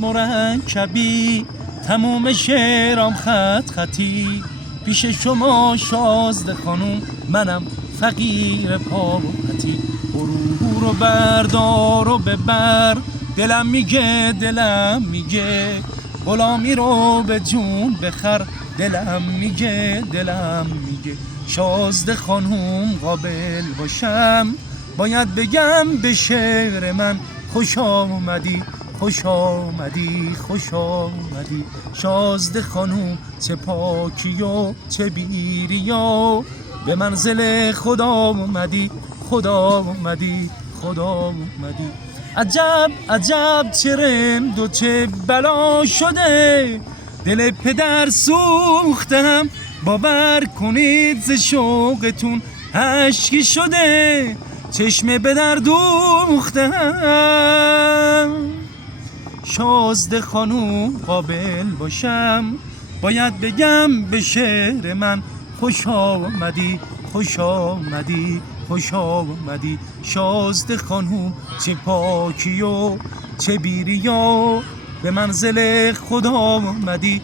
مرکبی تموم شعرام خط خطی، پیش شما شازده خانوم منم فقیر پاپتی. برو بردار و ببر، دلم میگه غلامی رو به جون بخر. دلم میگه شازده خانوم قابل باشم، باید بگم به شعر من خوش آمدی شازده خانوم. چه پاکی و چه بیری و به منزل خدا اومدی. عجب چه رند و چه بلا شده، دل پدر سوختم. باور کنید ز شوقتون اشکی شده، چشم به در دوختم. شازده خانوم قابل باشم، باید بگم به شعر من خوش آمدی شازده خانوم. چه پاکی و چه بیری و به منزل خدا اومدی.